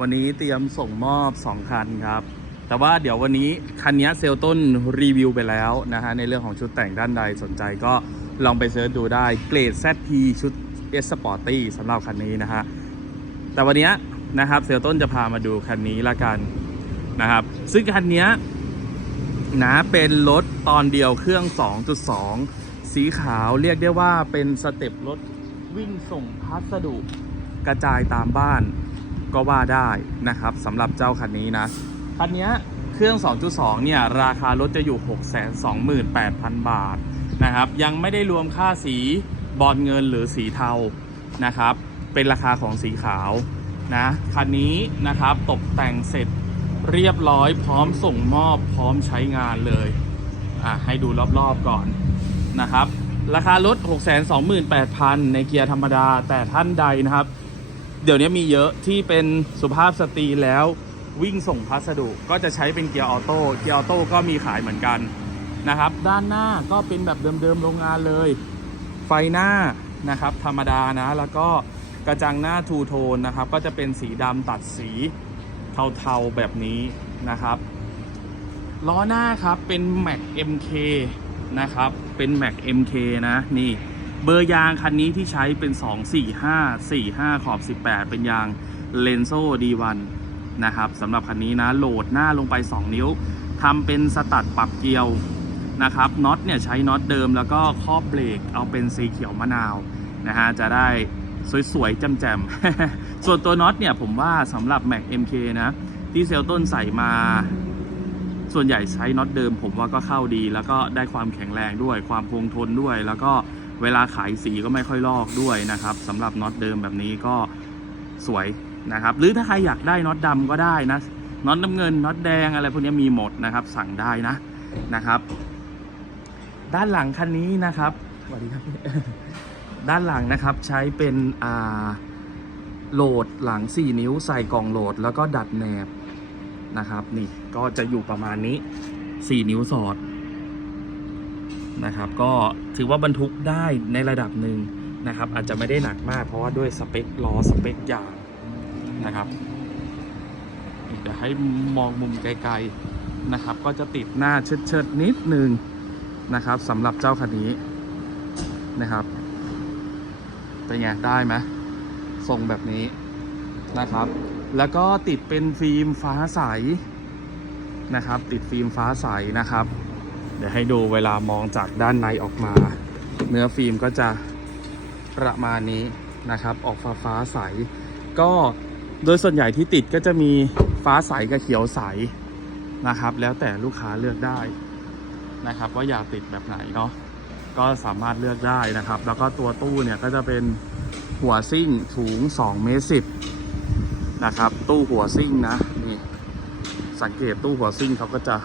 วันนี้เตรียมส่งมอบ 2 คันครับ แต่ว่าเดี๋ยววันนี้ คันนี้เซลต้นรีวิวไปแล้วนะฮะ ในเรื่องของชุดแต่งด้านใดสนใจก็ลองไปเสิร์ชดูได้เกรด ZP ชุด S Sporty สำหรับคันนี้นะฮะ แต่วันนี้นะครับเซลต้นจะพามาดูคันนี้ละกันนะครับ ซึ่งคันนี้นะเป็นรถตอนเดียวเครื่อง 2.2 สีขาวเรียกได้ว่าเป็นสเต็ปรถวิ่งส่งพัสดุกระจายตามบ้าน ก็ว่าได้นะครับสำหรับเจ้าคันนี้นะ คันนี้เครื่อง 2.2 เนี่ย ราคารถจะอยู่ 628,000 บาทนะครับ ยังไม่ได้รวมค่าสีบอลเงินหรือสีเทานะครับ เป็นราคาของสีขาวนะคันนี้นะครับตกแต่งเสร็จเรียบร้อยพร้อมส่งมอบพร้อมใช้งานเลยอะให้ดูรอบๆก่อนนะครับ ราคารถ 628,000 ในเกียร์ธรรมดา แต่ท่านใดนะครับ เดี๋ยวนี้มีเยอะที่เป็นสุภาพสตรีแล้ววิ่งส่งพัสดุก็จะใช้เป็นเกียร์ออโต้เกียร์ออโต้ก็มีขายเหมือนกันนะครับ ด้านหน้าก็เป็นแบบเดิมๆโรงงานเลย ไฟหน้านะครับธรรมดานะ แล้วก็กระจังหน้าทูโทนนะครับ ก็จะเป็นสีดำตัดสีเทาๆแบบนี้นะครับ ล้อหน้าครับเป็น Mac MK นะครับ เป็น Mac MK นะนี่ เบอร์ยางคันนี้ที่ใช้เป็น 245 45 ขอบ 18 เป็นยาง l e n z o D1 นะครับสำหรับคันนี้นะโหลดหน้าลงไป 2 นิ้วทำเป็นสตัดปรับเกลียวนะครับน็อตเนี่ยใช้น็อตเดิมแล้วก็ครอบเบรกเอาเป็นสีเขียวมะนาวนะฮะจะได้สวยๆแจ่มๆส่วนตัวน็อตเนี่ยผมว่าสำหรับ Mac MK นะ ที่เซลต้นใส่มา ส่วนใหญ่ใช้น็อตเดิม ผมว่าก็เข้าดี แล้วก็ได้ความแข็งแรงด้วยความคงทนด้วยแล้วก็ เวลาขายสีก็ไม่ค่อยลอกด้วยนะครับสำหรับน็อตเดิมแบบนี้ก็สวยนะครับ หรือถ้าใครอยากได้น็อตดำก็ได้นะน็อตน้ำเงินน็อตแดงอะไรพวกนี้มีหมดนะครับ สั่งได้นะนะครับ ด้านหลังคันนี้นะครับสวัสดีครับ ด้านหลังนะครับใช้เป็นอ่าโหลดหลัง 4 นิ้วใส่กล่องโหลดแล้วก็ดัดแหนบนะครับ นี่ก็จะอยู่ประมาณนี้ 4 นิ้วสอด นะครับ ก็ถือว่าบรรทุกได้ในระดับหนึ่งนะครับ อาจจะไม่ได้หนักมากเพราะว่าด้วยสเปคล้อสเปคยางนะครับเดี๋ยวให้มองมุมไกลๆนะครับ ก็จะติดหน้าเชิดๆนิดนึงนะครับสำหรับเจ้าคันนี้นะครับเป็นไงได้ไหมทรงแบบนี้นะครับ แล้วก็ติดเป็นฟิล์มฟ้าใสนะครับ ติดฟิล์มฟ้าใสนะครับ เดี๋ยวให้ดูเวลามองจากด้านในออกมา เนื้อฟิล์มก็จะประมาณนี้นะครับ ออกฟ้าฟ้าใส ก็โดยส่วนใหญ่ที่ติดก็จะมีฟ้าใสกับเขียวใสนะครับ แล้วแต่ลูกค้าเลือกได้นะครับ ว่าอยากติดแบบไหนเนาะก็สามารถเลือกได้นะครับ แล้วก็ตัวตู้เนี่ยก็จะเป็นหัวซิ่งสูง2เมตร10นะครับ ตู้หัวซิ่งนะนี่สังเกตตู้หัวซิ่งเขาก็จะ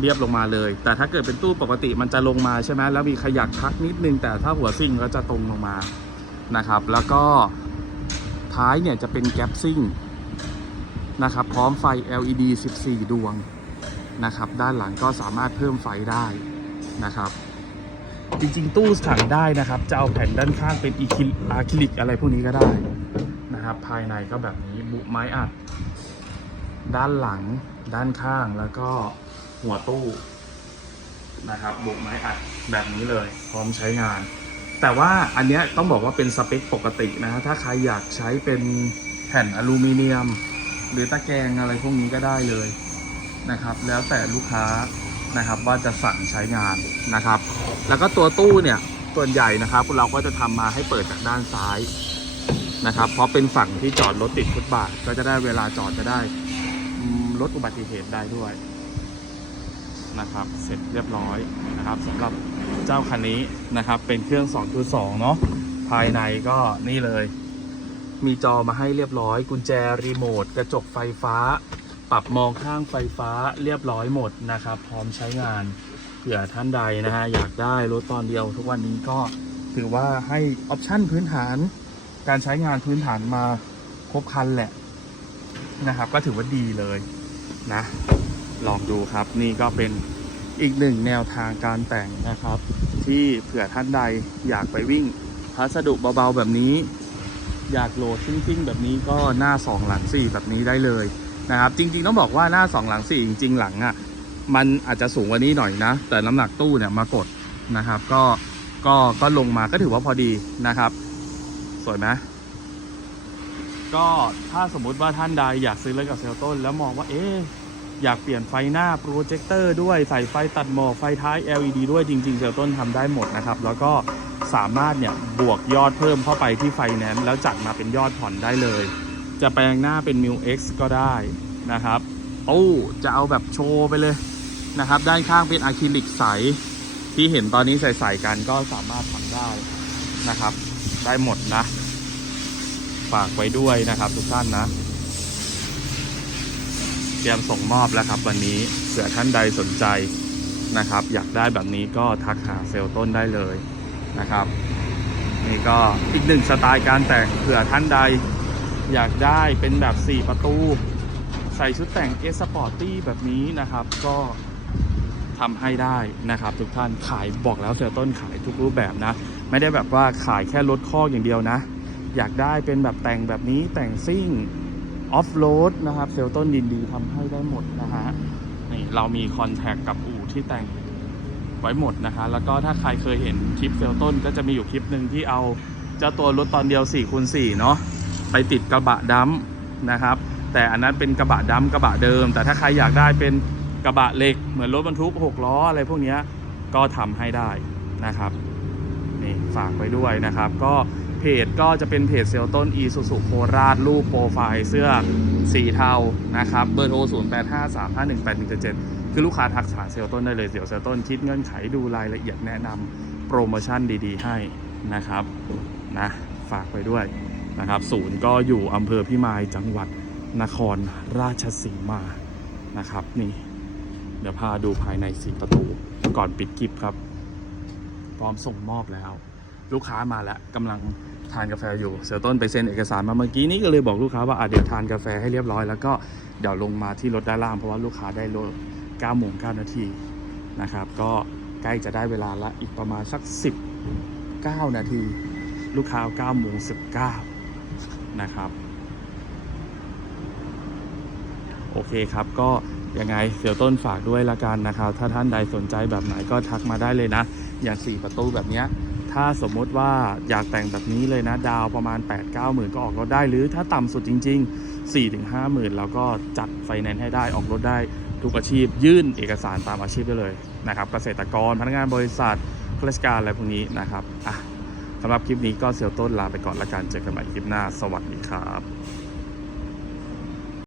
เรียบลงมาเลย แต่ถ้าเกิดเป็นตู้ปกติมันจะลงมาใช่ไหมแล้วมีขยักพักนิดนึง แต่ถ้าหัวซิ่งก็จะตรงลงมานะครับ แล้วก็ท้ายเนี่ยจะเป็นแก๊ปซิ่งนะครับ พร้อมไฟ LED 14 ดวงนะครับ ด้านหลังก็สามารถเพิ่มไฟได้นะครับ จริงๆ ตู้สั่งได้นะครับ จะเอาแผ่นด้านข้างเป็นอีคิอะคริลิกอะไรพวกนี้ก็ได้นะครับ ภายในก็แบบนี้บุไม้อัด ด้านหลังด้านข้างแล้วก็ หัวตู้นะครับบุไม้อัดแบบนี้เลย พร้อมใช้งาน แต่ว่าอันเนี้ยต้องบอกว่าเป็นสเปคปกตินะ ถ้าใครอยากใช้เป็นแผ่นอลูมิเนียม หรือตะแกรงอะไรพวกนี้ก็ได้เลยนะครับ แล้วแต่ลูกค้านะครับว่าจะสั่งใช้งานนะครับ แล้วก็ตัวตู้เนี่ยส่วนใหญ่นะครับ เราก็จะทำมาให้เปิดจากด้านซ้ายนะครับ เพราะเป็นฝั่งที่จอดรถติดฟุตบาทก็จะได้เวลาจอดจะได้ลดอุบัติเหตุได้ด้วย นะครับ เสร็จเรียบร้อยนะครับสำหรับเจ้าคันนี้นะครับ เป็นเครื่อง 2.2 เนาะภายในก็นี่เลย มีจอมาให้เรียบร้อย กุญแจรีโมทกระจกไฟฟ้า ปรับมองข้างไฟฟ้าเรียบร้อยหมดนะครับ พร้อมใช้งานเผื่อท่านใดนะฮะอยากได้รถตอนเดียว ทุกวันนี้ก็ถือว่าให้ออปชั่นพื้นฐาน การใช้งานพื้นฐานมาครบคันแหละนะครับ ก็ถือว่าดีเลยนะ ลองดูครับ นี่ก็เป็นอีกหนึ่งแนวทางการแต่งนะครับ ที่เผื่อท่านใดอยากไปวิ่งพัสดุเบาๆแบบนี้ อยากโหลดซิ่งๆแบบนี้ก็หน้า 2 หลัง 4 แบบนี้ได้เลยนะครับ จริงๆต้องบอกว่าหน้า 2 หลัง 4 จริง ๆ หลังอะ่ะมันอาจจะสูงกว่านี้หน่อยนะ แต่น้ำหนักตู้เนี่ยมากดนะครับ ก็ก็ก็ลงมาก็ถือว่าพอดีนะครับ สวยไหมก็ถ้าสมมุติว่าท่านใดอยากซื้อรถกับเซลต้น แล้วมองว่าเอ๊ะ อยากเปลี่ยนไฟหน้าโปรเจคเตอร์ด้วยใส่ไฟตัดหมอกไฟท้าย LED ด้วยจริงๆเซลต้นทำได้หมดนะครับ แล้วก็สามารถเนี่ยบวกยอดเพิ่มเข้าไปที่ไฟแนนซ์แล้วจัดมาเป็นยอดผ่อนได้เลย จะแปลงหน้าเป็น m ิว X ก็ได้นะครับตู้จะเอาแบบโชว์ไปเลยนะครับ ด้านข้างเป็นอะคริลิกใส ที่เห็นตอนนี้ใส่ๆกันก็สามารถทำได้นะครับ ได้หมดนะ ฝากไว้ด้วยนะครับทุกท่านนะ เตรียมส่งมอบแล้วครับ วันนี้เผื่อท่านใดสนใจนะครับ อยากได้แบบนี้ก็ทักหาเซลล์ต้นได้เลยนะครับ นี่ก็อีกหนึ่งสไตล์การแต่งเผื่อท่านใด อยากได้เป็นแบบ 4 ประตู ใส่ชุดแต่งเอสปอร์ตี้แบบนี้นะครับ ก็ทำให้ได้นะครับ ทุกท่านขายบอกแล้วเซลล์ต้นขายทุกรูปแบบนะ ไม่ได้แบบว่าขายแค่รถข้ออย่างเดียวนะ อยากได้เป็นแบบแต่งแบบนี้แต่งซิ่ง ออฟโรดนะครับ เซลต้นดินดีทำให้ได้หมดนะฮะนี่เรามีคอนแทคกับอู่ที่แต่งไว้หมดนะคะ แล้วก็ถ้าใครเคยเห็นคลิปเซลต้นก็จะมีอยู่คลิปหนึ่งที่เอาเจ้าตัวรถตอนเดียว4คูณ4เนาะไปติดกระบะดัมนะครับ แต่อันนั้นเป็นกระบะดัมกระบะเดิม แต่ถ้าใครอยากได้เป็นกระบะเหล็ก เหมือนรถบรรทุก6ล้ออะไรพวกนี้ก็ทำให้ได้นะครับนี่ฝากไว้ด้วยนะครับ ก็ เพจก็จะเป็นเพจเซลต้นอีสุสุโคราชรูปโปรไฟล์เสื้อสีเทานะครับเบอร์โทร 0 8 5 3 5 1 8 1 7 7 คือลูกค้าทักหาเซลต้นได้เลย เดี๋ยวเซลต้นคิดเงื่อนไขดูรายละเอียดแนะนำโปรโมชั่นดีๆ ให้นะครับนะฝากไว้ด้วยนะครับศูนย์ก็อยู่อำเภอพิมายจังหวัดนครราชสีมานะครับนี่เดี๋ยวพาดูภายในสีประตูก่อนปิดกิฟครับ พร้อมส่งมอบแล้ว ลูกค้ามาแล้วกำลังทานกาแฟอยู่เซลต้นไปเซ็นเอกสารมาเมื่อกี้นี้ก็เลยบอกลูกค้าว่าอะเดี๋ยวทานกาแฟให้เรียบร้อย แล้วก็เดี๋ยวลงมาที่รถด้านล่างเพราะว่าลูกค้าได้รถ9โมง9นาทีนะครับ ก็ใกล้จะได้เวลาละอีกประมาณสัก 19 นาที ลูกค้า9โมง19 นะครับ โอเคครับก็ยังไงเสียวต้นฝากด้วยละกันนะครับ ถ้าท่านใดสนใจแบบไหนก็ทักมาได้เลยนะ อย่าง 4 ประตูแบบเนี้ย ถ้าสมมติว่าอยากแต่งแบบนี้เลยนะ ดาวประมาณ 8 9หมื่นก็ออกรถได้ หรือถ้าต่ำสุดจริง ๆ4ถึง5หมื่นเราก็จัดไฟแนนซ์ให้ได้ออกรถได้ทุกอาชีพ ยื่นเอกสารตามอาชีพได้เลยนะครับ เกษตรกรพนักงานบริษัทข้าราชการอะไรพวกนี้นะครับอะสำหรับคลิปนี้ก็เซียวต้นลาไปก่อนละกันเจอกันใหม่คลิปหน้า สวัสดีครับ